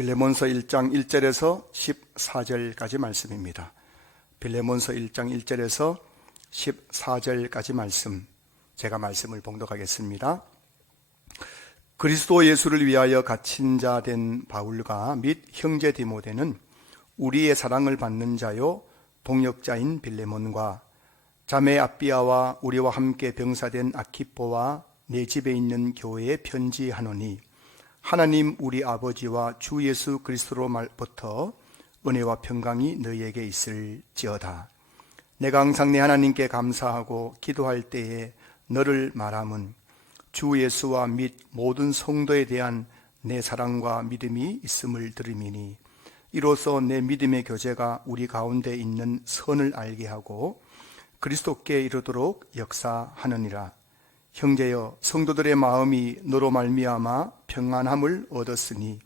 빌레몬서 1장 1절에서 14절까지 말씀입니다. 빌레몬서 1장 1절에서 14절까지 말씀, 제가 말씀을 봉독하겠습니다. 그리스도 예수를 위하여 갇힌 자 된 바울과 및 형제 디모데는 우리의 사랑을 받는 자요 동역자인 빌레몬과 자매 아비아와 우리와 함께 병사된 아키포와 내 집에 있는 교회에 편지하노니, 하나님 우리 아버지와 주 예수 그리스도로부터 은혜와 평강이 너희에게 있을지어다. 내가 항상 내 하나님께 감사하고 기도할 때에 너를 말함은 주 예수와 및 모든 성도에 대한 내 사랑과 믿음이 있음을 들음이니, 이로써 내 믿음의 교제가 우리 가운데 있는 선을 알게 하고 그리스도께 이르도록 역사하느니라. 형제여, 성도들의 마음이 너로 말미암아 평안함을 얻었으니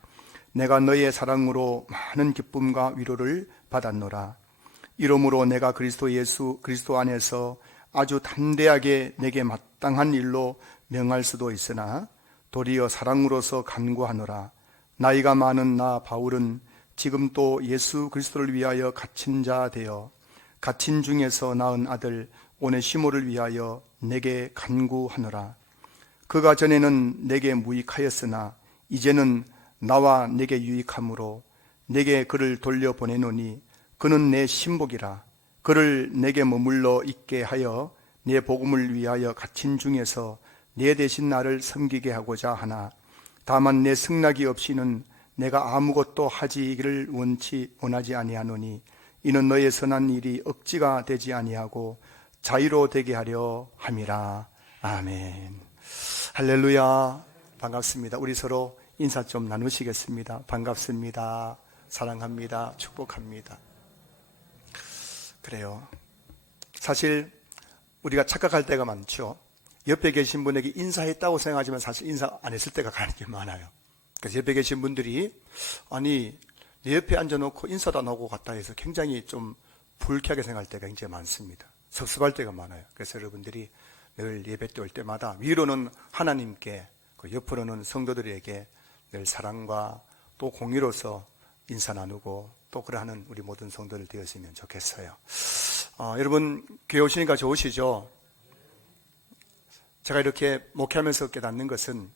내가 너의 사랑으로 많은 기쁨과 위로를 받았노라. 이러므로 내가 그리스도 안에서 아주 담대하게 내게 마땅한 일로 명할 수도 있으나 도리어 사랑으로서 간구하노라. 나이가 많은 나 바울은 지금 또 예수 그리스도를 위하여 갇힌 자 되어 갇힌 중에서 낳은 아들 오네시모를 위하여 내게 간구하노라. 그가 전에는 내게 무익하였으나 이제는 나와 내게 유익함으로 내게 그를 돌려보내노니, 그는 내 신복이라. 그를 내게 머물러 있게 하여 내 복음을 위하여 갇힌 중에서 내 대신 나를 섬기게 하고자 하나, 다만 내 승낙이 없이는 내가 아무것도 하기를 원하지 아니하노니, 이는 너의 선한 일이 억지가 되지 아니하고 자유로 되게 하려 함이라. 아멘. 할렐루야. 반갑습니다. 우리 서로 인사 좀 나누시겠습니다. 반갑습니다. 사랑합니다. 축복합니다. 그래요. 사실 우리가 착각할 때가 많죠. 옆에 계신 분에게 인사했다고 생각하지만 사실 인사 안 했을 때가 가는 게 많아요. 그래서 옆에 계신 분들이 아니 내 옆에 앉아놓고 인사도 안 하고 갔다 해서 굉장히 좀 불쾌하게 생각할 때가 굉장히 많습니다. 섭섭할 때가 많아요. 그래서 여러분들이 늘 예배 때 올 때마다 위로는 하나님께, 옆으로는 성도들에게 늘 사랑과 또 공의로서 인사 나누고 또 그러하는 우리 모든 성도들 되었으면 좋겠어요. 여러분 교회 오시니까 좋으시죠? 제가 이렇게 목회하면서 깨닫는 것은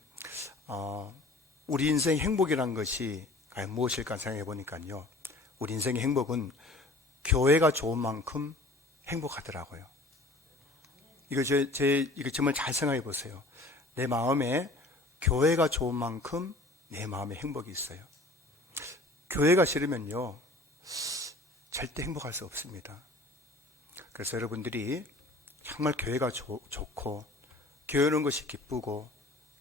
우리 인생의 행복이란 것이 과연 무엇일까 생각해 보니까요, 우리 인생의 행복은 교회가 좋은 만큼 행복하더라고요. 이거 정말 잘 생각해 보세요. 내 마음에 교회가 좋은 만큼 내 마음에 행복이 있어요. 교회가 싫으면요 절대 행복할 수 없습니다. 그래서 여러분들이 정말 교회가 좋고 교회 오는 것이 기쁘고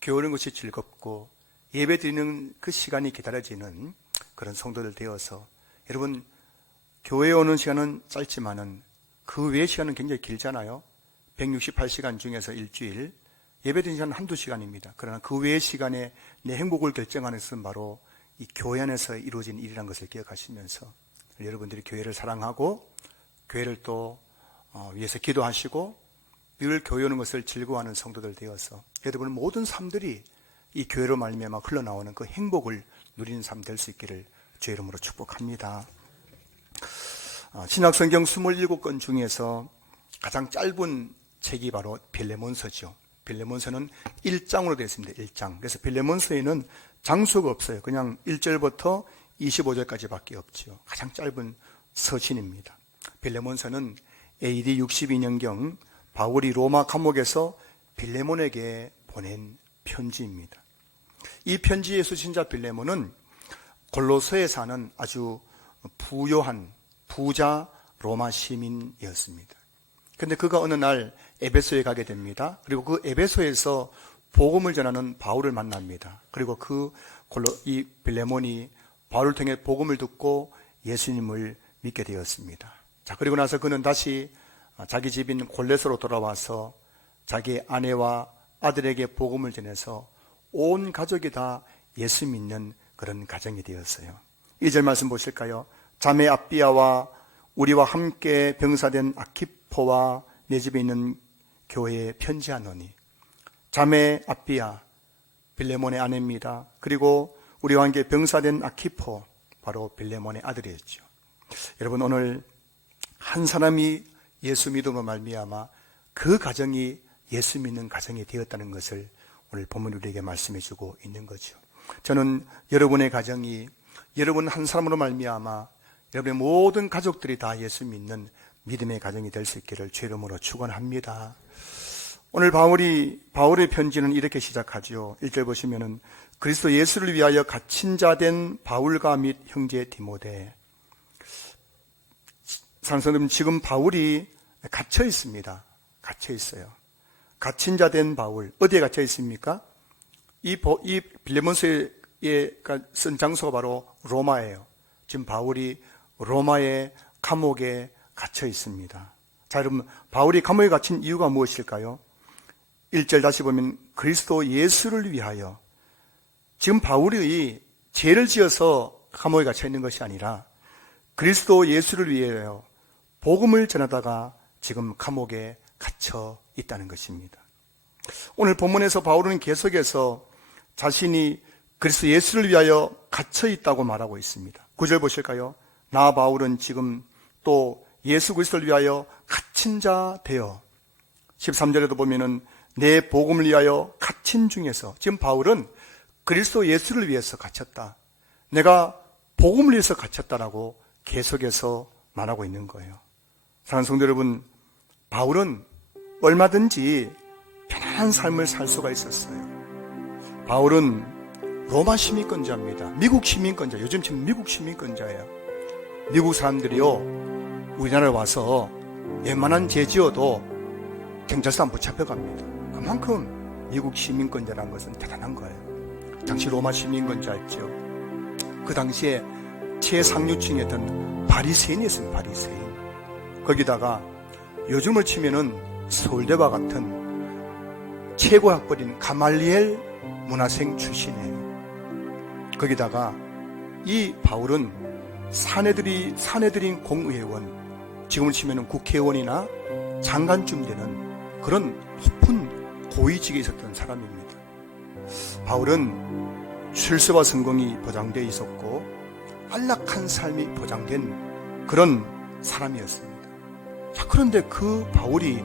교회 오는 것이 즐겁고 예배 드리는 그 시간이 기다려지는 그런 성도들 되어서, 여러분 교회에 오는 시간은 짧지만은 그 외의 시간은 굉장히 길잖아요. 168시간 중에서 일주일 예배 드리는 시간은 한두 시간입니다. 그러나 그 외의 시간에 내 행복을 결정하는 것은 바로 이 교회 안에서 이루어진 일이라는 것을 기억하시면서 여러분들이 교회를 사랑하고 교회를 또 위해서 기도하시고 늘 교회 오는 것을 즐거워하는 성도들 되어서 여러분 모든 삶들이 이 교회로 말미암아 흘러나오는 그 행복을 누리는 삶 될 수 있기를 주의 이름으로 축복합니다. 신약성경 27권 중에서 가장 짧은 책이 바로 빌레몬서죠. 빌레몬서는 1장으로 되어 있습니다. 1장. 그래서 빌레몬서에는 장수가 없어요. 그냥 1절부터 25절까지 밖에 없죠. 가장 짧은 서신입니다. 빌레몬서는 AD 62년경 바울이 로마 감옥에서 빌레몬에게 보낸 편지입니다. 이 편지의 수신자 빌레몬은 골로새에 사는 아주 부유한 부자 로마 시민이었습니다. 그런데 그가 어느 날 에베소에 가게 됩니다. 그리고 그 에베소에서 복음을 전하는 바울을 만납니다. 그리고 이 빌레몬이 바울을 통해 복음을 듣고 예수님을 믿게 되었습니다. 자, 그리고 나서 그는 다시 자기 집인 골레스로 돌아와서 자기 아내와 아들에게 복음을 전해서 온 가족이 다 예수 믿는 그런 가정이 되었어요. 2절 말씀 보실까요? 자매 아비아와 우리와 함께 병사된 아키포와 내 집에 있는 교회에 편지하노니. 자매 아비아, 빌레몬의 아내입니다. 그리고 우리와 함께 병사된 아키포, 바로 빌레몬의 아들이었죠. 여러분, 오늘 한 사람이 예수 믿음으로 말미암아 그 가정이 예수 믿는 가정이 되었다는 것을 오늘 본문이 우리에게 말씀해 주고 있는 거죠. 저는 여러분의 가정이 여러분 한 사람으로 말미암아 여러분의 모든 가족들이 다 예수 믿는 믿음의 가정이 될 수 있기를 주의 이름으로 축원합니다. 오늘 바울의 편지는 이렇게 시작하죠. 1절 보시면은 그리스도 예수를 위하여 갇힌 자 된 바울과 및 형제 디모데. 사랑하는 여러분, 지금 바울이 갇혀 있습니다. 갇혀 있어요. 갇힌 자 된 바울, 어디에 갇혀 있습니까? 이 빌레몬서에 쓴 장소가 바로 로마예요. 지금 바울이 로마의 감옥에 갇혀 있습니다. 자, 여러분, 바울이 감옥에 갇힌 이유가 무엇일까요? 1절 다시 보면 그리스도 예수를 위하여. 지금 바울이 죄를 지어서 감옥에 갇혀 있는 것이 아니라 그리스도 예수를 위하여 복음을 전하다가 지금 감옥에 갇혀 있다는 것입니다. 오늘 본문에서 바울은 계속해서 자신이 그리스도 예수를 위하여 갇혀 있다고 말하고 있습니다. 9절 보실까요? 나 바울은 지금 또 예수 그리스도를 위하여 갇힌 자 되어. 13절에도 보면은 내 복음을 위하여 갇힌 중에서. 지금 바울은 그리스도 예수를 위해서 갇혔다. 내가 복음을 위해서 갇혔다라고 계속해서 말하고 있는 거예요. 사랑하는 성도 여러분, 바울은 얼마든지 편안한 삶을 살 수가 있었어요. 바울은 로마 시민권자입니다. 미국 시민권자, 요즘 지금 미국 시민권자예요. 미국 사람들이요, 우리나라에 와서 웬만한 죄 지어도 경찰서 안 붙잡혀갑니다. 그만큼 미국 시민권자라는 것은 대단한 거예요. 당시 로마 시민권자였죠. 그 당시에 최상류층이었던 바리새인이었습니다. 바리새인. 거기다가 요즘을 치면은 서울대와 같은 최고 학벌인 가말리엘 문화생 출신이에요. 거기다가 이 바울은 사내들인 공의회원, 지금을 치면은 국회의원이나 장관쯤 되는 그런 높은 고위직에 있었던 사람입니다. 바울은 출세와 성공이 보장되어 있었고 안락한 삶이 보장된 그런 사람이었습니다. 자, 그런데 그 바울이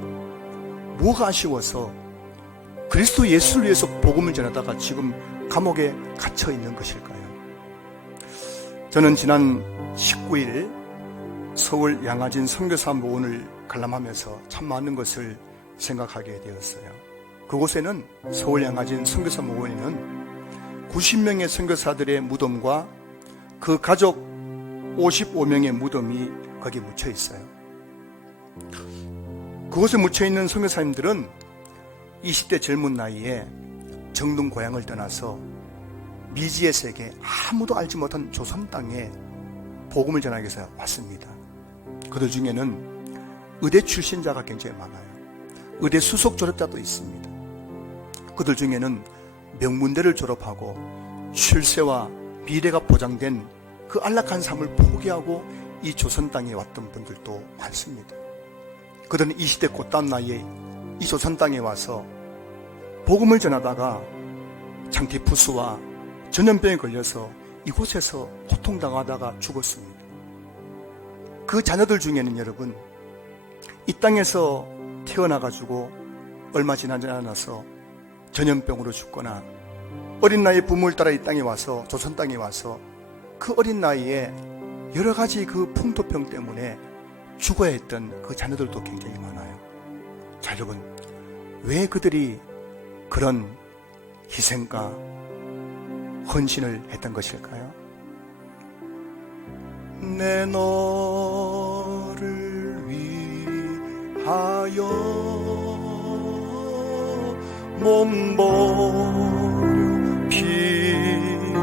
뭐가 아쉬워서 그리스도 예수를 위해서 복음을 전하다가 지금 감옥에 갇혀 있는 것일까요? 저는 지난 19일 서울 양화진 선교사 모원을 관람하면서 참 많은 것을 생각하게 되었어요. 그곳에는 서울 양화진 선교사 모원에는 90명의 선교사들의 무덤과 그 가족 55명의 무덤이 거기에 묻혀 있어요. 그곳에 묻혀 있는 선교사님들은 20대 젊은 나이에 정든 고향을 떠나서 미지의 세계, 아무도 알지 못한 조선 땅에 복음을 전하기 위해서 왔습니다. 그들 중에는 의대 출신자가 굉장히 많아요. 의대 수석 졸업자도 있습니다. 그들 중에는 명문대를 졸업하고 출세와 미래가 보장된 그 안락한 삶을 포기하고 이 조선 땅에 왔던 분들도 많습니다. 그들은 20대 곧단 나이에 이 조선 땅에 와서 복음을 전하다가 장티푸스와 전염병에 걸려서 이곳에서 고통당하다가 죽었습니다. 그 자녀들 중에는 여러분, 이 땅에서 태어나가지고 얼마 지나지 않아서 전염병으로 죽거나 어린 나이에 부모를 따라 이 땅에 와서 조선 땅에 와서 그 어린 나이에 여러 가지 그 풍토병 때문에 죽어야 했던 그 자녀들도 굉장히 많아요. 자, 여러분, 왜 그들이 그런 희생과 헌신을 했던 것일까요? 내 너를 위하여 몸버려 피우려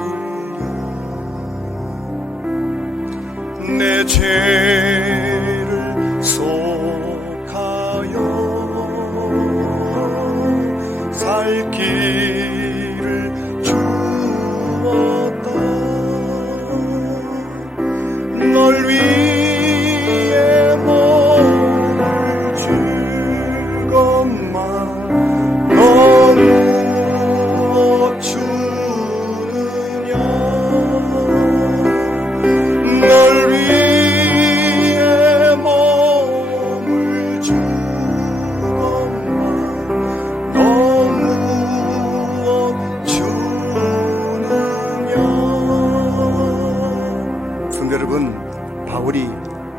내 죄를 속하여 살 길을 주었다. 널 위해 몸을 주건만 너 주느냐. 여러분, 바울이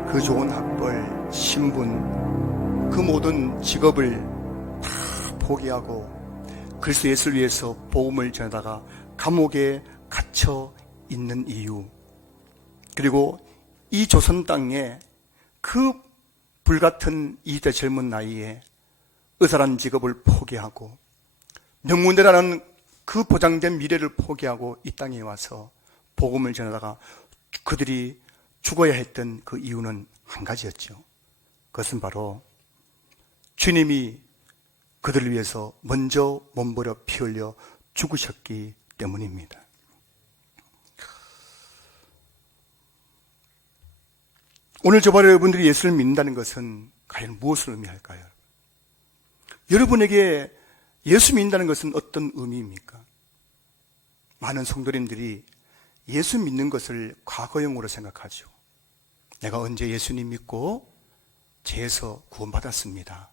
그 좋은 학벌, 신분, 그 모든 직업을 다 포기하고 그리스도 예수를 위해서 복음을 전하다가 감옥에 갇혀 있는 이유, 그리고 이 조선 땅에 그 불같은 20대 젊은 나이에 의사라는 직업을 포기하고 명문대라는 그 보장된 미래를 포기하고 이 땅에 와서 복음을 전하다가 그들이 죽어야 했던 그 이유는 한 가지였죠. 그것은 바로 주님이 그들을 위해서 먼저 몸버려 피 흘려 죽으셨기 때문입니다. 오늘 저와 여러분들이 예수를 믿는다는 것은 과연 무엇을 의미할까요? 여러분에게 예수 믿는다는 것은 어떤 의미입니까? 많은 성도님들이 예수 믿는 것을 과거형으로 생각하죠. 내가 언제 예수님 믿고 죄에서 구원받았습니다.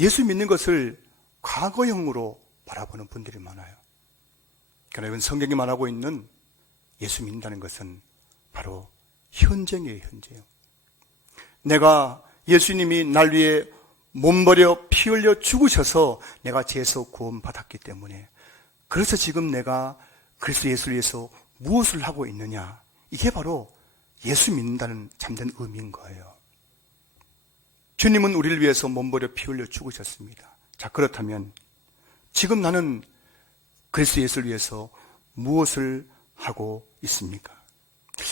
예수 믿는 것을 과거형으로 바라보는 분들이 많아요. 그러나 이건 성경이 말하고 있는 예수 믿는다는 것은 바로 현재예요, 현재요. 내가 예수님이 날 위해 몸버려 피 흘려 죽으셔서 내가 죄에서 구원받았기 때문에, 그래서 지금 내가 그리스도 예수를 위해서 무엇을 하고 있느냐, 이게 바로 예수 믿는다는 참된 의미인 거예요. 주님은 우리를 위해서 몸버려 피 흘려 죽으셨습니다. 자, 그렇다면 지금 나는 그리스도 예수를 위해서 무엇을 하고 있습니까?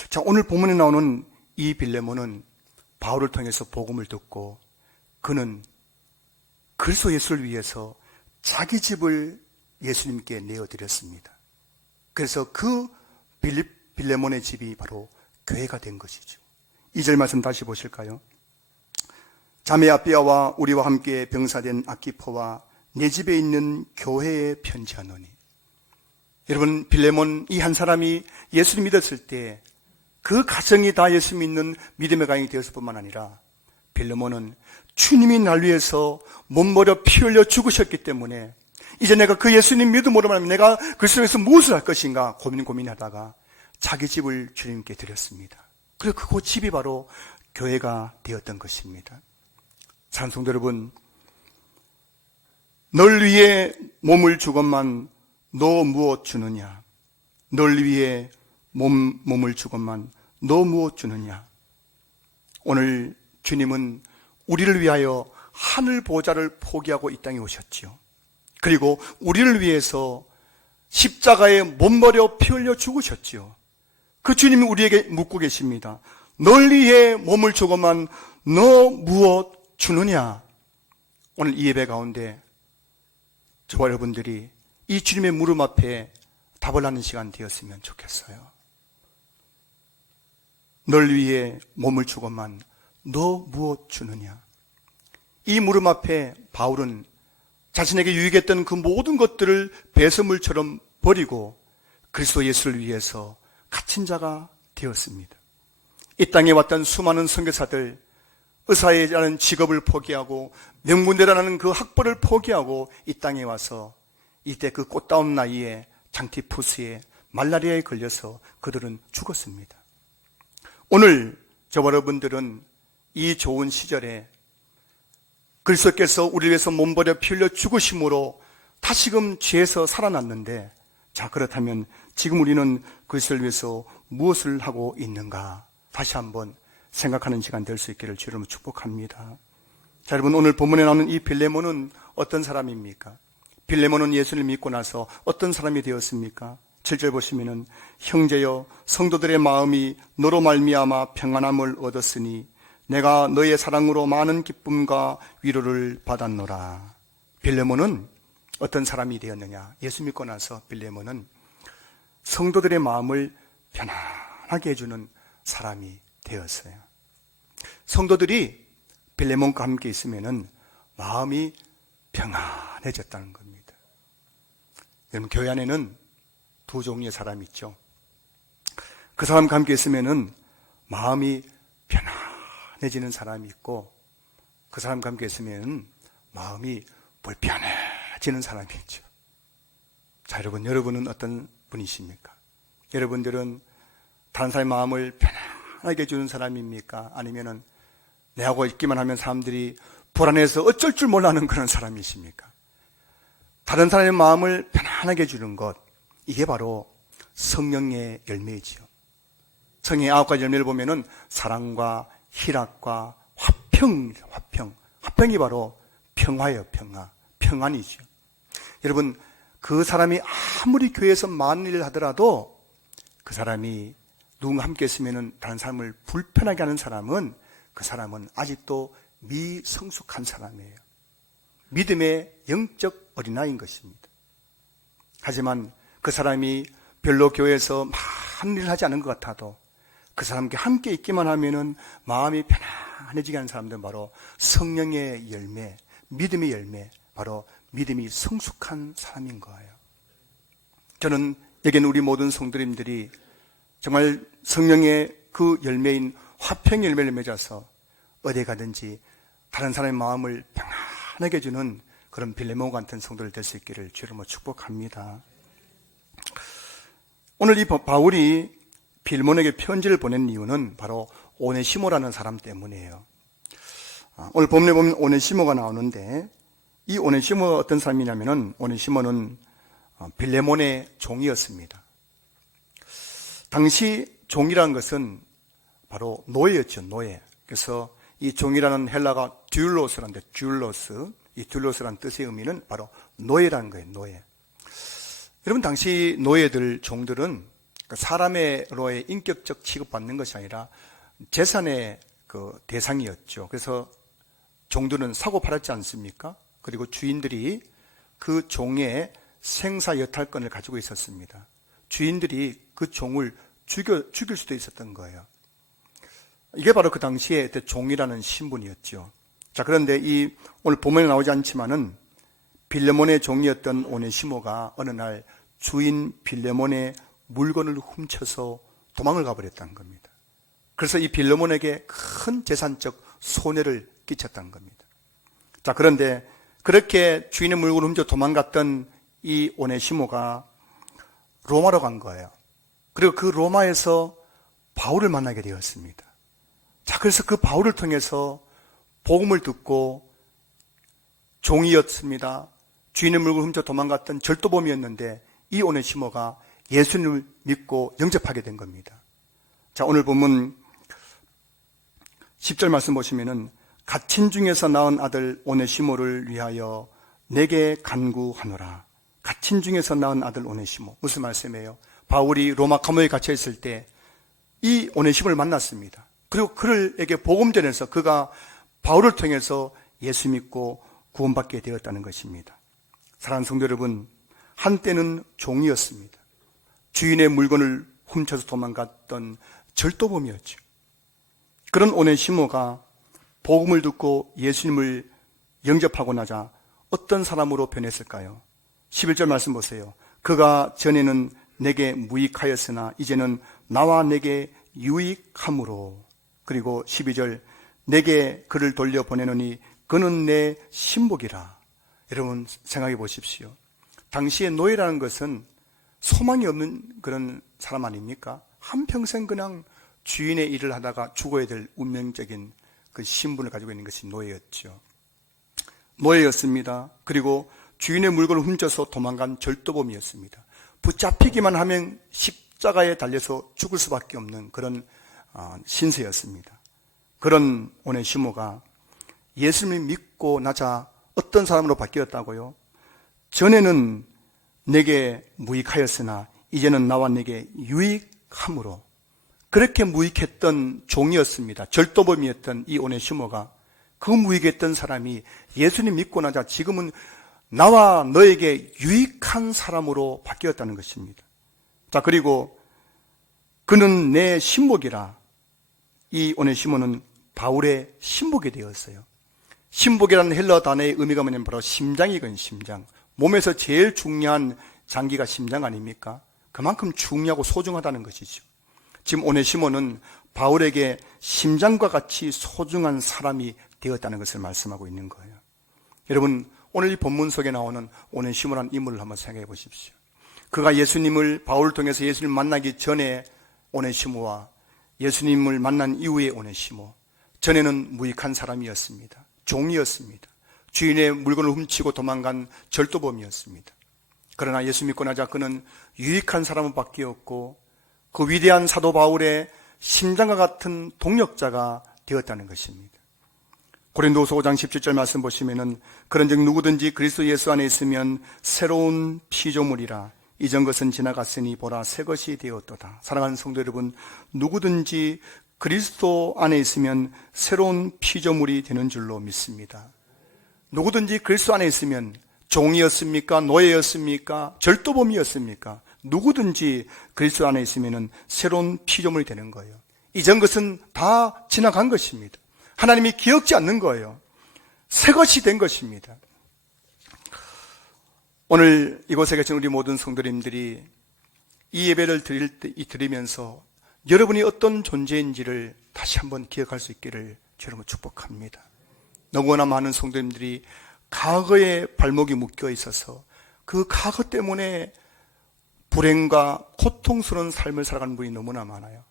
자, 오늘 본문에 나오는 이 빌레몬은 바울을 통해서 복음을 듣고 그는 그리스도 예수를 위해서 자기 집을 예수님께 내어드렸습니다. 그래서 그 빌레몬의 집이 바로 교회가 된 것이죠. 2절 말씀 다시 보실까요? 자매 아비아와 우리와 함께 병사된 아키포와 내 집에 있는 교회에 편지하노니. 여러분, 빌레몬 이 한 사람이 예수를 믿었을 때 그 가정이 다 예수 믿는 믿음의 가정이 되었을 뿐만 아니라 빌레몬은 주님이 날 위해서 몸버려 피 흘려 죽으셨기 때문에 이제 내가 그 예수님 믿음으로 말하면 내가 그리스도에서 무엇을 할 것인가 고민하다가 자기 집을 주님께 드렸습니다. 그리고 그 집이 바로 교회가 되었던 것입니다. 사랑하는 성도 여러분, 널 위해 몸을 주건만 너 무엇 주느냐? 널 위해 몸을 주건만 너 무엇 주느냐? 오늘 주님은 우리를 위하여 하늘 보좌를 포기하고 이 땅에 오셨지요. 그리고 우리를 위해서 십자가에 몸버려 피 흘려 죽으셨지요. 그 주님이 우리에게 묻고 계십니다. 널 위해 몸을 주건만 너 무엇 주느냐? 오늘 이 예배 가운데 저와 여러분들이 이 주님의 물음 앞에 답을 하는 시간 되었으면 좋겠어요. 널 위해 몸을 주건만 너 무엇 주느냐? 이 물음 앞에 바울은 자신에게 유익했던 그 모든 것들을 배설물처럼 버리고 그리스도 예수를 위해서 갇힌 자가 되었습니다. 이 땅에 왔던 수많은 선교사들, 의사라는 직업을 포기하고 명문대라는 그 학벌을 포기하고 이 땅에 와서 이때 그 꽃다운 나이에 장티푸스에 말라리아에 걸려서 그들은 죽었습니다. 오늘 저와 여러분들은 이 좋은 시절에 그리스도께서 우리를 위해서 몸버려 피 흘려 죽으심으로 다시금 죄에서 살아났는데, 자, 그렇다면 지금 우리는 그리스도를 위해서 무엇을 하고 있는가? 다시 한번 생각하는 시간 될 수 있기를 주로 축복합니다. 자, 여러분, 오늘 본문에 나오는 이 빌레몬은 어떤 사람입니까? 빌레몬은 예수를 믿고 나서 어떤 사람이 되었습니까? 7절 보시면은 형제여 성도들의 마음이 너로 말미암아 평안함을 얻었으니 내가 너의 사랑으로 많은 기쁨과 위로를 받았노라. 빌레몬은 어떤 사람이 되었느냐? 예수 믿고 나서 빌레몬은 성도들의 마음을 편안하게 해주는 사람이 되었어요. 성도들이 빌레몬과 함께 있으면은 마음이 평안해졌다는 겁니다. 여러분, 교회 안에는 두 종류의 사람이 있죠. 그 사람과 함께 있으면은 마음이 편안해지는 사람이 있고, 그 사람과 함께 있으면 마음이 불편해지는 사람이 있죠. 자, 여러분은 어떤 분이십니까? 여러분들은 다른 사람의 마음을 편안하게 해주는 사람입니까? 아니면은 내하고 있기만 하면 사람들이 불안해서 어쩔 줄 몰라하는 그런 사람이십니까? 다른 사람의 마음을 편안하게 해주는 것, 이게 바로 성령의 열매이지요. 성령의 9가지 열매를 보면은 사랑과 희락과 화평이 바로 평화예요. 평안이죠. 여러분, 그 사람이 아무리 교회에서 많은 일을 하더라도 그 사람이 누군가 함께 있으면 다른 사람을 불편하게 하는 사람은 그 사람은 아직도 미성숙한 사람이에요. 믿음의 영적 어린아이인 것입니다. 하지만 그 사람이 별로 교회에서 많은 일을 하지 않은 것 같아도 그 사람과 함께 있기만 하면은 마음이 편안해지게 하는 사람들은 바로 성령의 열매, 믿음의 열매, 바로 믿음이 성숙한 사람인 거예요. 저는 여기는 우리 모든 성도님들이 정말 성령의 그 열매인 화평의 열매를 맺어서 어디에 가든지 다른 사람의 마음을 평안하게 해주는 그런 빌레몬 같은 성도를 될 수 있기를 주로 축복합니다. 오늘 이 바울이 빌몬에게 편지를 보낸 이유는 바로 오네시모라는 사람 때문이에요. 오늘 본문에 보면 오네시모가 나오는데 이 오네시모가 어떤 사람이냐면은 오네시모는 빌레몬의 종이었습니다. 당시 종이라는 것은 바로 노예였죠, 노예. 그래서 이 종이라는 헬라가 듀로스라는데 이 듀로스라는 뜻의 의미는 바로 노예라는 거예요, 노예. 여러분, 당시 노예들, 종들은 사람으로의 인격적 취급받는 것이 아니라 재산의 그 대상이었죠. 그래서 종들은 사고 팔았지 않습니까? 그리고 주인들이 그 종의 생사 여탈권을 가지고 있었습니다. 주인들이 그 종을 죽일 수도 있었던 거예요. 이게 바로 그 당시에 종이라는 신분이었죠. 자, 그런데 이 오늘 본문에 나오지 않지만은 빌레몬의 종이었던 오네시모가 어느 날 주인 빌레몬의 물건을 훔쳐서 도망을 가버렸다는 겁니다. 그래서 이 빌레몬에게 큰 재산적 손해를 끼쳤다는 겁니다. 자, 그런데 그렇게 주인의 물건을 훔쳐 도망갔던 이 오네시모가 로마로 간 거예요. 그리고 그 로마에서 바울을 만나게 되었습니다. 자, 그래서 그 바울을 통해서 복음을 듣고 종이었습니다. 주인의 물건을 훔쳐 도망갔던 절도범이었는데 이 오네시모가 예수님을 믿고 영접하게 된 겁니다. 자, 오늘 본문 10절 말씀 보시면은 갇힌 중에서 낳은 아들 오네시모를 위하여 내게 간구하노라. 갇힌 중에서 낳은 아들 오네시모. 무슨 말씀이에요? 바울이 로마 감옥에 갇혀 있을 때 이 오네시모를 만났습니다. 그리고 그에게 복음 전해서 그가 바울을 통해서 예수 믿고 구원받게 되었다는 것입니다. 사랑하는 성도 여러분, 한때는 종이었습니다. 주인의 물건을 훔쳐서 도망갔던 절도범이었죠. 그런 오네시모가 복음을 듣고 예수님을 영접하고 나자 어떤 사람으로 변했을까요? 11절 말씀 보세요. 그가 전에는 내게 무익하였으나 이제는 나와 내게 유익함으로. 그리고 12절 내게 그를 돌려보내노니 그는 내 신복이라. 여러분 생각해 보십시오. 당시에 노예라는 것은 소망이 없는 그런 사람 아닙니까? 한평생 그냥 주인의 일을 하다가 죽어야 될 운명적인 그 신분을 가지고 있는 것이 노예였죠. 노예였습니다. 그리고 주인의 물건을 훔쳐서 도망간 절도범이었습니다. 붙잡히기만 하면 십자가에 달려서 죽을 수밖에 없는 그런 신세였습니다. 그런 오네시모가 예수님을 믿고 나자 어떤 사람으로 바뀌었다고요? 전에는 내게 무익하였으나 이제는 나와 내게 유익함으로. 그렇게 무익했던 종이었습니다. 절도범이었던 이 오네시모가 그 무익했던 사람이 예수님 믿고 나자 지금은 나와 너에게 유익한 사람으로 바뀌었다는 것입니다. 자, 그리고 그는 내 신복이라. 이 오네시모는 바울의 신복이 되었어요. 신복이라는 헬러 단어의 의미가 뭐냐면 바로 심장이건 심장. 몸에서 제일 중요한 장기가 심장 아닙니까? 그만큼 중요하고 소중하다는 것이죠. 지금 오네시모는 바울에게 심장과 같이 소중한 사람이 되었다는 것을 말씀하고 있는 거예요. 여러분, 오늘 이 본문 속에 나오는 오네시모라는 인물을 한번 생각해 보십시오. 그가 예수님을 바울을 통해서 예수님을 만나기 전에 오네시모와 예수님을 만난 이후의 오네시모, 전에는 무익한 사람이었습니다. 종이었습니다. 주인의 물건을 훔치고 도망간 절도범이었습니다. 그러나 예수 믿고 나자 그는 유익한 사람은 바뀌었고 그 위대한 사도 바울의 심장과 같은 동력자가 되었다는 것입니다. 고린도후서 5장 17절 말씀 보시면은 그런즉 누구든지 그리스도 예수 안에 있으면 새로운 피조물이라 이전 것은 지나갔으니 보라 새 것이 되었도다. 사랑하는 성도 여러분, 누구든지 그리스도 안에 있으면 새로운 피조물이 되는 줄로 믿습니다. 누구든지 그리스도 안에 있으면 종이었습니까? 노예였습니까? 절도범이었습니까? 누구든지 그리스도 안에 있으면 새로운 피조물이 되는 거예요. 이전 것은 다 지나간 것입니다. 하나님이 기억지 않는 거예요. 새 것이 된 것입니다. 오늘 이곳에 계신 우리 모든 성도님들이 이 예배를 드리면서 여러분이 어떤 존재인지를 다시 한번 기억할 수 있기를 주님으로 축복합니다. 너무나 많은 성도님들이 과거에 발목이 묶여 있어서 그 과거 때문에 불행과 고통스러운 삶을 살아가는 분이 너무나 많아요.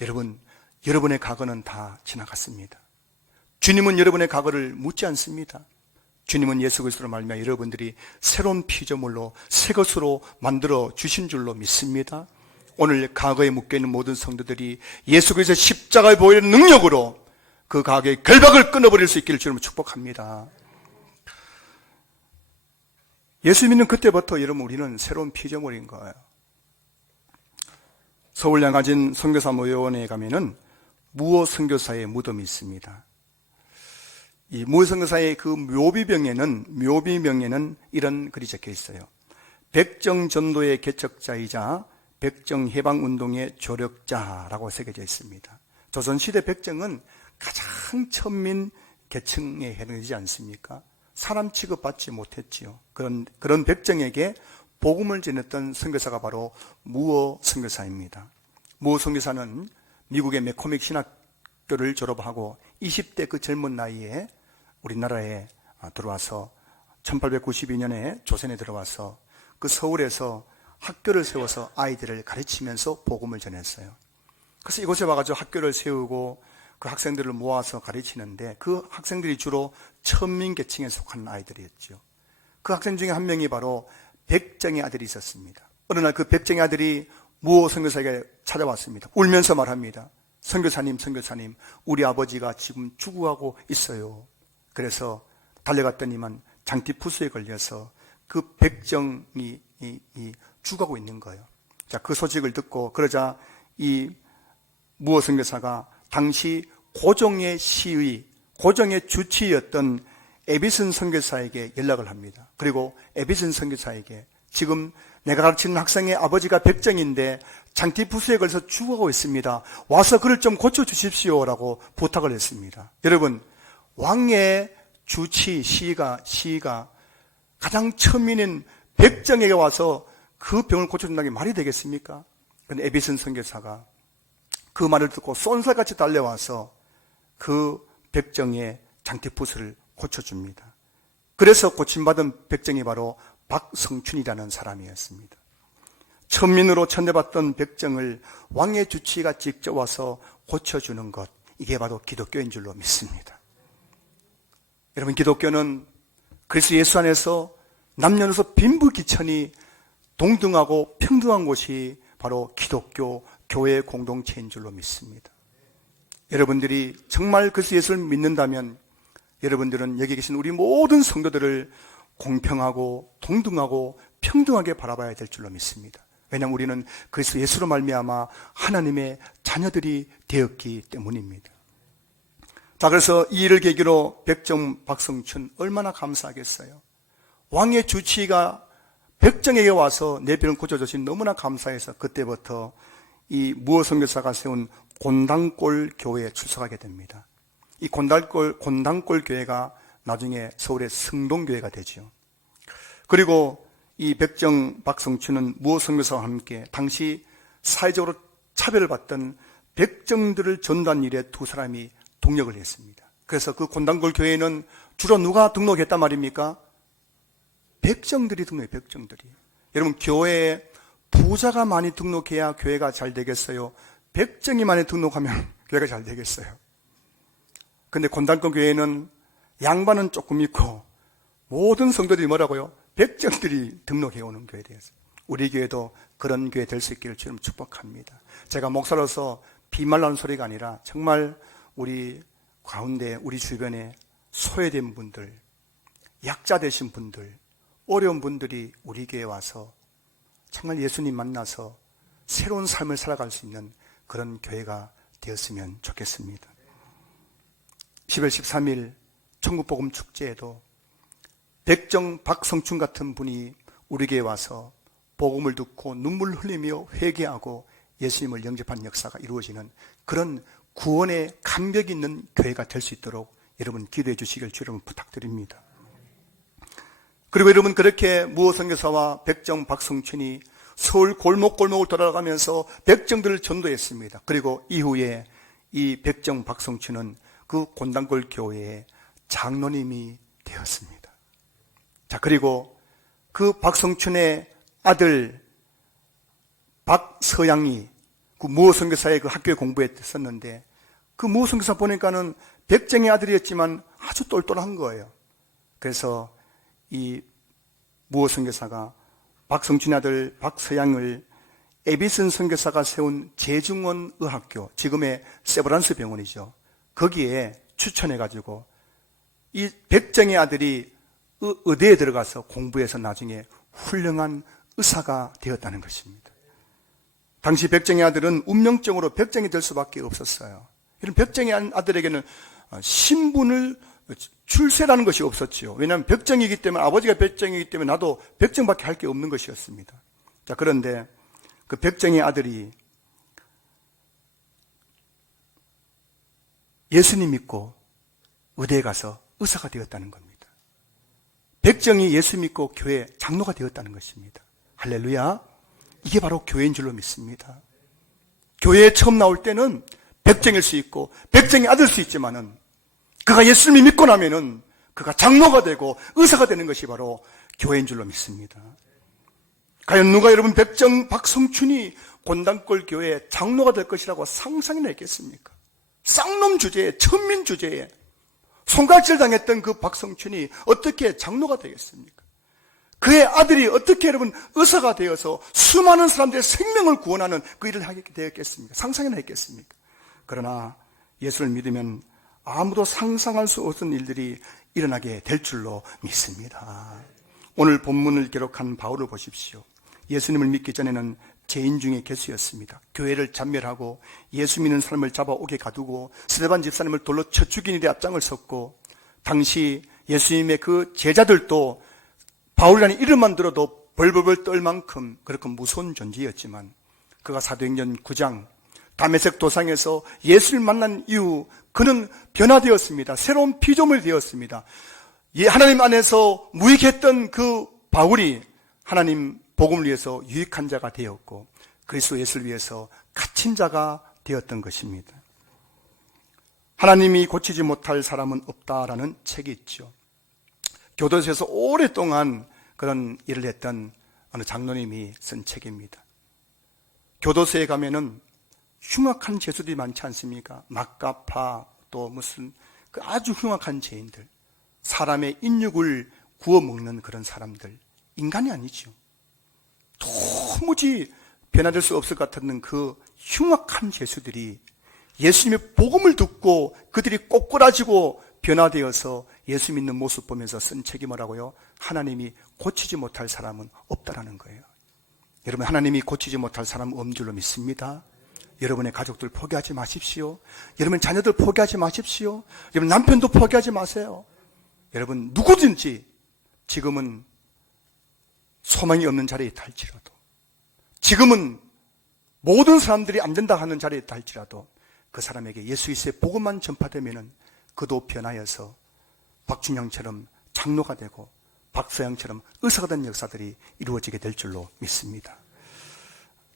여러분, 여러분의 과거는 다 지나갔습니다. 주님은 여러분의 과거를 묻지 않습니다. 주님은 예수 그리스도로 말미암아 여러분들이 새로운 피조물로 새 것으로 만들어 주신 줄로 믿습니다. 오늘 과거에 묶여있는 모든 성도들이 예수 그리스도의 십자가의 보혈의 능력으로 그 과거의 결박을 끊어버릴 수 있기를 주님을 축복합니다. 예수 믿는 그때부터 여러분 우리는 새로운 피조물인 거예요. 서울 양가진 선교사 모여원에 가면은 무호 선교사의 무덤이 있습니다. 이 무호 선교사의 그 묘비명에는 이런 글이 적혀 있어요. 백정전도의 개척자이자 백정해방운동의 조력자라고 새겨져 있습니다. 조선시대 백정은 가장 천민 계층에 해당되지 않습니까? 사람 취급받지 못했지요. 그런 백정에게 복음을 전했던 선교사가 바로 무호 선교사입니다. 무호 선교사는 미국의 맥코믹 신학교를 졸업하고 20대 그 젊은 나이에 우리나라에 들어와서 1892년에 조선에 들어와서 그 서울에서 학교를 세워서 아이들을 가르치면서 복음을 전했어요. 그래서 이곳에 와가지고 학교를 세우고 그 학생들을 모아서 가르치는데 그 학생들이 주로 천민계층에 속한 아이들이었죠. 그 학생 중에 한 명이 바로 백정의 아들이 있었습니다. 어느 날 그 백정의 아들이 무호 선교사에게 찾아왔습니다. 울면서 말합니다. 선교사님, 우리 아버지가 지금 죽어가고 있어요. 그래서 달려갔더니만 장티푸스에 걸려서 그 백정이 죽어가고 있는 거예요. 자, 그 소식을 듣고 그러자 이 무호 선교사가 당시 고종의 주치였던 에비슨 선교사에게 연락을 합니다. 그리고 에비슨 선교사에게 지금 내가 가르치는 학생의 아버지가 백정인데 장티푸스에 걸려서 죽어가고 있습니다. 와서 그를 좀 고쳐주십시오라고 부탁을 했습니다. 여러분, 왕의 주치, 시가 가장 천민인 백정에게 와서 그 병을 고쳐준다는 게 말이 되겠습니까? 그런데 에비슨 선교사가 그 말을 듣고 쏜살같이 달려와서 그 백정의 장티푸스를 고쳐줍니다. 그래서 고침받은 백정이 바로 박성춘이라는 사람이었습니다. 천민으로 천대받던 백정을 왕의 주치가 직접 와서 고쳐주는 것, 이게 바로 기독교인 줄로 믿습니다. 여러분, 기독교는 그리스도 예수 안에서 남녀노소 빈부귀천이 동등하고 평등한 곳이 바로 기독교 교회 공동체인 줄로 믿습니다. 여러분들이 정말 그리스도 예수를 믿는다면 여러분들은 여기 계신 우리 모든 성도들을 공평하고 동등하고 평등하게 바라봐야 될 줄로 믿습니다. 왜냐하면 우리는 그리스도 예수로 말미암아 하나님의 자녀들이 되었기 때문입니다. 자, 그래서 이 일을 계기로 백정 박성춘 얼마나 감사하겠어요. 왕의 주치의가 백정에게 와서 내 병을 고쳐주신 너무나 감사해서 그때부터 이 무호 선교사가 세운 곤당골 교회에 출석하게 됩니다. 이 곤당골 교회가 나중에 서울의 성동교회가 되죠. 그리고 이 백정 박성춘은 무호 선교사와 함께 당시 사회적으로 차별을 받던 백정들을 전도한 일에 두 사람이 동력을 했습니다. 그래서 그 곤당골 교회는 주로 누가 등록했단 말입니까? 백정들이 등록해요. 백정들이. 여러분, 교회에 부자가 많이 등록해야 교회가 잘 되겠어요? 백정이만에 등록하면 교회가 잘 되겠어요. 근데 곤단권 교회는 양반은 조금 있고 모든 성도들이 뭐라고요? 백정들이 등록해 오는 교회 되었어요. 우리 교회도 그런 교회 될 수 있기를 주님 축복합니다. 제가 목사로서 비말라는 소리가 아니라 정말 우리 가운데 우리 주변에 소외된 분들, 약자 되신 분들, 어려운 분들이 우리 교회에 와서 정말 예수님 만나서 새로운 삶을 살아갈 수 있는 그런 교회가 되었으면 좋겠습니다. 10월 13일 천국복음 축제에도 백정 박성춘 같은 분이 우리 교회에 와서 복음을 듣고 눈물 흘리며 회개하고 예수님을 영접한 역사가 이루어지는 그런 구원의 감격이 있는 교회가 될 수 있도록 여러분 기도해 주시길 주님 부탁드립니다. 그리고 여러분 그렇게 무호 선교사와 백정 박성춘이 서울 골목골목을 돌아가면서 백정들을 전도했습니다. 그리고 이후에 이 백정 박성춘은 그 곤단골 교회의 장로님이 되었습니다. 자, 그리고 그 박성춘의 아들 박서양이 그 무호 선교사의 그 학교에 공부했었는데 그 무호 선교사 보니까는 백정의 아들이었지만 아주 똘똘한 거예요. 그래서 이 무호 선교사가 박성춘의 아들 박서양을 에비슨 선교사가 세운 재중원 의학교, 지금의 세브란스 병원이죠. 거기에 추천해가지고 이 백정의 아들이 의대에 들어가서 공부해서 나중에 훌륭한 의사가 되었다는 것입니다. 당시 백정의 아들은 운명적으로 백정이 될 수밖에 없었어요. 이런 백정의 아들에게는 신분을 출세라는 것이 없었지요. 왜냐하면 백정이기 때문에, 아버지가 백정이기 때문에 나도 백정밖에 할 게 없는 것이었습니다. 자, 그런데 그 백정의 아들이 예수님 믿고 의대에 가서 의사가 되었다는 겁니다. 백정이 예수 믿고 교회 장로가 되었다는 것입니다. 할렐루야. 이게 바로 교회인 줄로 믿습니다. 교회에 처음 나올 때는 백정일 수 있고 백정의 아들 수 있지만은 그가 예수님을 믿고 나면은 그가 장로가 되고 의사가 되는 것이 바로 교회인 줄로 믿습니다. 과연 누가 여러분 백정 박성춘이 곤단골 교회 장로가 될 것이라고 상상이나 했겠습니까? 쌍놈 주제에, 천민 주제에 손가락질 당했던 그 박성춘이 어떻게 장로가 되겠습니까? 그의 아들이 어떻게 여러분 의사가 되어서 수많은 사람들의 생명을 구원하는 그 일을 하게 되었겠습니까? 상상이나 했겠습니까? 그러나 예수를 믿으면 아무도 상상할 수 없는 일들이 일어나게 될 줄로 믿습니다. 오늘 본문을 기록한 바울을 보십시오. 예수님을 믿기 전에는 죄인 중에 개수였습니다. 교회를 잔멸하고 예수 믿는 사람을 잡아오게 가두고 스데반 집사님을 돌로 쳐 죽인 일에 앞장을 섰고, 당시 예수님의 그 제자들도 바울이라는 이름만 들어도 벌벌벌 떨 만큼 그렇게 무서운 존재였지만, 그가 사도행전 9장 다메섹 도상에서 예수를 만난 이후 그는 변화되었습니다. 새로운 피조물이 되었습니다. 하나님 안에서 무익했던 그 바울이 하나님 복음을 위해서 유익한 자가 되었고 그리스도 예수를 위해서 갇힌 자가 되었던 것입니다. 하나님이 고치지 못할 사람은 없다라는 책이 있죠. 교도소에서 오랫동안 그런 일을 했던 어느 장로님이 쓴 책입니다. 교도소에 가면은 흉악한 죄수들이 많지 않습니까? 막가파, 또 무슨 그 아주 흉악한 죄인들, 사람의 인육을 구워 먹는 그런 사람들, 인간이 아니죠. 도무지 변화될 수 없을 것 같은 그 흉악한 죄수들이 예수님의 복음을 듣고 그들이 꼬꾸라지고 변화되어서 예수 믿는 모습 보면서 쓴 책이 뭐라고요? 하나님이 고치지 못할 사람은 없다라는 거예요. 여러분, 하나님이 고치지 못할 사람은 없는 줄로 믿습니다. 여러분의 가족들 포기하지 마십시오. 여러분 자녀들 포기하지 마십시오. 여러분 남편도 포기하지 마세요. 여러분 누구든지 지금은 소망이 없는 자리에 있다 할지라도, 지금은 모든 사람들이 안 된다 하는 자리에 있다 할지라도 그 사람에게 예수 그리스도의 복음만 전파되면은 그도 변하여서 박준영처럼 장로가 되고 박서양처럼 의사가 된 역사들이 이루어지게 될 줄로 믿습니다.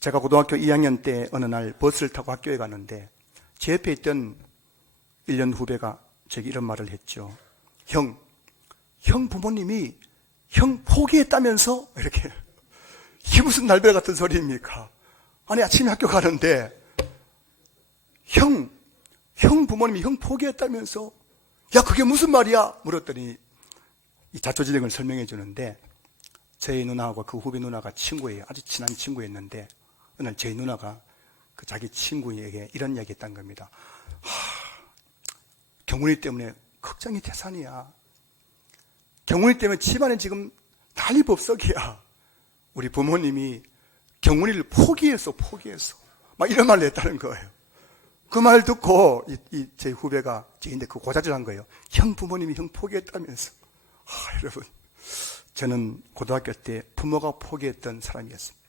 제가 고등학교 2학년 때 어느 날 버스를 타고 학교에 가는데 제 옆에 있던 1년 후배가 제게 이런 말을 했죠. 형 부모님이 형 포기했다면서? 이렇게. 이게 무슨 날벼락 같은 소리입니까? 아니 아침에 학교 가는데 형 부모님이 형 포기했다면서? 야, 그게 무슨 말이야? 물었더니 이 자초지종을 설명해 주는데, 저희 누나하고 그 후배 누나가 친구예요. 아주 친한 친구였는데 어느 날 저희 누나가 그 자기 친구에게 이런 이야기 했던 겁니다. 경훈이 때문에 걱정이 태산이야. 경훈이 때문에 집안에 지금 난리법석이야. 우리 부모님이 경훈이를 포기했어. 막 이런 말을 했다는 거예요. 그 말 듣고 제 후배가 저인데 그 고자질 한 거예요. 형 부모님이 형 포기했다면서. 여러분, 저는 고등학교 때 부모가 포기했던 사람이었습니다.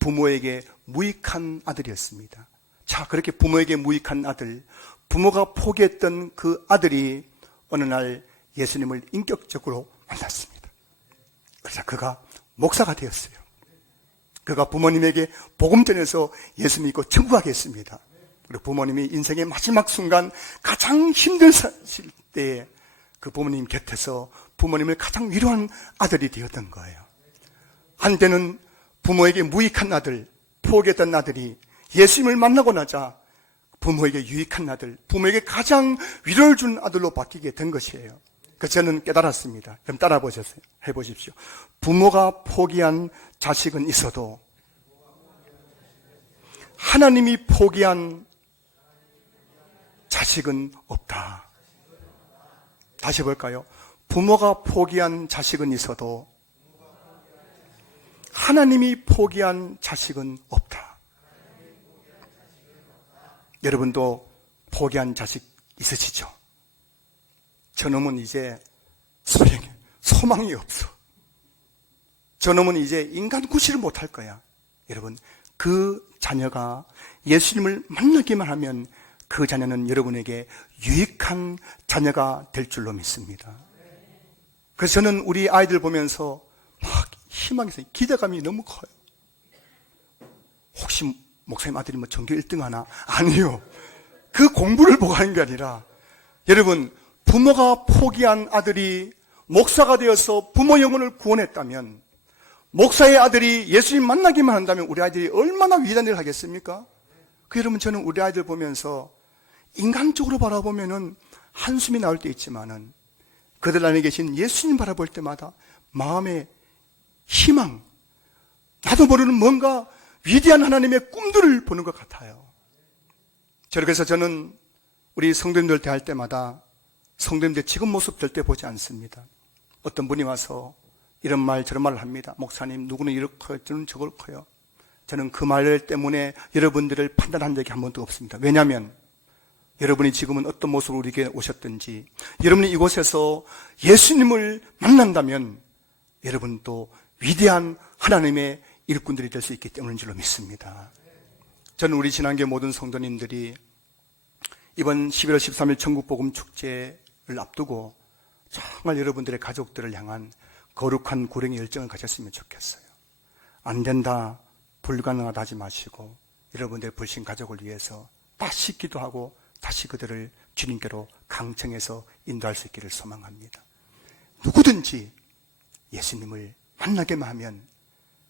부모에게 무익한 아들이었습니다. 자, 그렇게 부모에게 무익한 아들, 부모가 포기했던 그 아들이 어느 날 예수님을 인격적으로 만났습니다. 그래서 그가 목사가 되었어요. 그가 부모님에게 복음 전해서 예수 믿고 천국 가겠습니다. 그리고 부모님이 인생의 마지막 순간 가장 힘든 때에 그 부모님 곁에서 부모님을 가장 위로한 아들이 되었던 거예요. 한때는 부모에게 무익한 아들, 포기했던 아들이 예수님을 만나고 나자 부모에게 유익한 아들, 부모에게 가장 위로를 준 아들로 바뀌게 된 것이에요. 그래서 저는 깨달았습니다. 그럼 따라 해보십시오. 부모가 포기한 자식은 있어도 하나님이 포기한 자식은 없다. 다시 볼까요? 부모가 포기한 자식은 있어도 하나님이 포기한 자식은 없다. 여러분도 포기한 자식 있으시죠? 저놈은 이제 소망이 없어. 저놈은 이제 인간 구실을 못할 거야. 여러분, 그 자녀가 예수님을 만나기만 하면 그 자녀는 여러분에게 유익한 자녀가 될 줄로 믿습니다. 그래서 저는 우리 아이들 보면서 막 희망이 있어요. 기대감이 너무 커요. 혹시 목사님 아들이 뭐 전교 1등 하나? 아니요. 그 공부를 보고 하는 게 아니라, 여러분, 부모가 포기한 아들이 목사가 되어서 부모 영혼을 구원했다면, 목사의 아들이 예수님 만나기만 한다면 우리 아이들이 얼마나 위대한 일을 하겠습니까? 그 여러분, 저는 우리 아이들 보면서 인간적으로 바라보면은 한숨이 나올 때 있지만은 그들 안에 계신 예수님 바라볼 때마다 마음의 희망, 나도 모르는 뭔가 위대한 하나님의 꿈들을 보는 것 같아요. 그래서 저는 우리 성도님들 대할 때마다 성도님들 지금 모습 절대 보지 않습니다. 어떤 분이 와서 이런 말 저런 말을 합니다. 목사님, 누구는 이렇고 저는 저렇고요. 저는 그 말 때문에 여러분들을 판단한 적이 한 번도 없습니다. 왜냐하면 여러분이 지금은 어떤 모습으로 우리에게 오셨든지, 여러분이 이곳에서 예수님을 만난다면 여러분도 위대한 하나님의 일꾼들이 될 수 있기 때문인 줄로 믿습니다. 저는 우리 신앙교회 모든 성도님들이 이번 11월 13일 천국복음 축제를 앞두고 정말 여러분들의 가족들을 향한 거룩한 구령의 열정을 가졌으면 좋겠어요. 안 된다, 불가능하다 하지 마시고 여러분들의 불신 가족을 위해서 다시 기도하고 다시 그들을 주님께로 강청해서 인도할 수 있기를 소망합니다. 누구든지 예수님을 만나게만 하면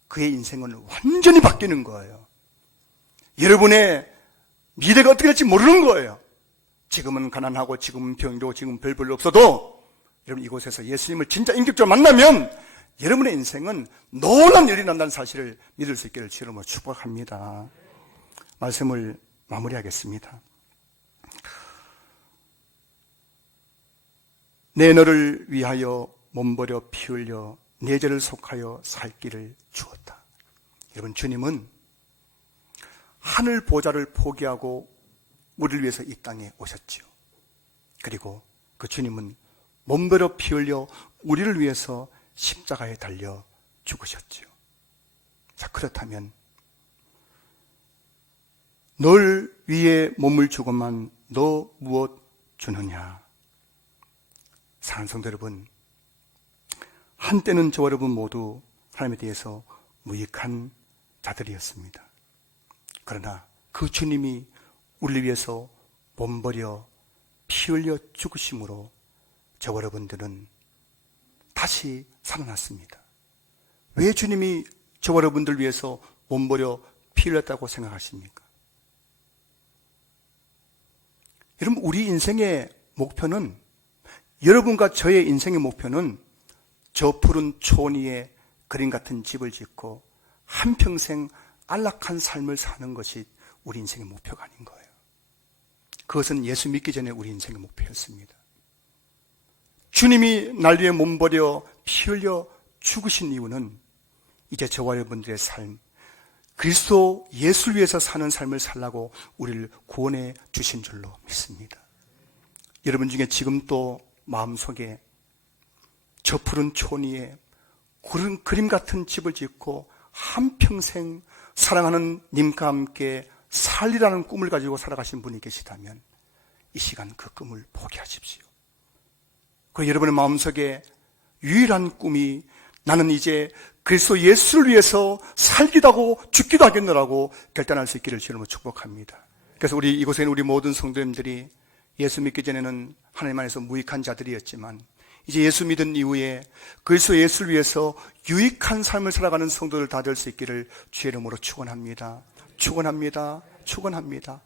그의 인생은 완전히 바뀌는 거예요. 여러분의 미래가 어떻게 될지 모르는 거예요. 지금은 가난하고 지금은 병이고 지금은 별볼로 없어도 여러분 이곳에서 예수님을 진짜 인격적으로 만나면 여러분의 인생은 놀라운 일이 난다는 사실을 믿을 수 있기를 주로 축복합니다. 말씀을 마무리하겠습니다. 내 너를 위하여 몸버려 피 흘려 내 죄를 속하여 살 길을 주었다. 여러분, 주님은 하늘 보좌를 포기하고 우리를 위해서 이 땅에 오셨지요. 그리고 그 주님은 몸버려 피 흘려 우리를 위해서 십자가에 달려 죽으셨지요. 자, 그렇다면 널 위해 몸을 주고만 너 무엇 주느냐? 사랑하는 성도 여러분, 한때는 저와 여러분 모두 하나님에 대해서 무익한 자들이었습니다. 그러나 그 주님이 우리를 위해서 몸버려 피 흘려 죽으심으로 저와 여러분들은 다시 살아났습니다. 왜 주님이 저와 여러분들 위해서 몸버려 피 흘렸다고 생각하십니까? 여러분, 우리 인생의 목표는, 여러분과 저의 인생의 목표는 저 푸른 초원 위에 그림 같은 집을 짓고 한평생 안락한 삶을 사는 것이 우리 인생의 목표가 아닌 거예요. 그것은 예수 믿기 전에 우리 인생의 목표였습니다. 주님이 날 위해 몸버려 피 흘려 죽으신 이유는 이제 저와 여러분들의 삶, 그리스도 예수를 위해서 사는 삶을 살라고 우리를 구원해 주신 줄로 믿습니다. 여러분 중에 지금 또 마음속에 저 푸른 초원 위에 그림 같은 집을 짓고 한평생 사랑하는 님과 함께 살리라는 꿈을 가지고 살아가신 분이 계시다면 이 시간 그 꿈을 포기하십시오. 그리고 여러분의 마음속에 유일한 꿈이 나는 이제 그리스도 예수를 위해서 살기도 하고 죽기도 하겠노라고 결단할 수 있기를 주님으로 축복합니다. 그래서 이곳에 있는 우리 모든 성도님들이 예수 믿기 전에는 하나님 안에서 무익한 자들이었지만 이제 예수 믿은 이후에 그리스도 예수를 위해서 유익한 삶을 살아가는 성도들 다 될 수 있기를 주의 이름으로 축원합니다. 축원합니다. 축원합니다.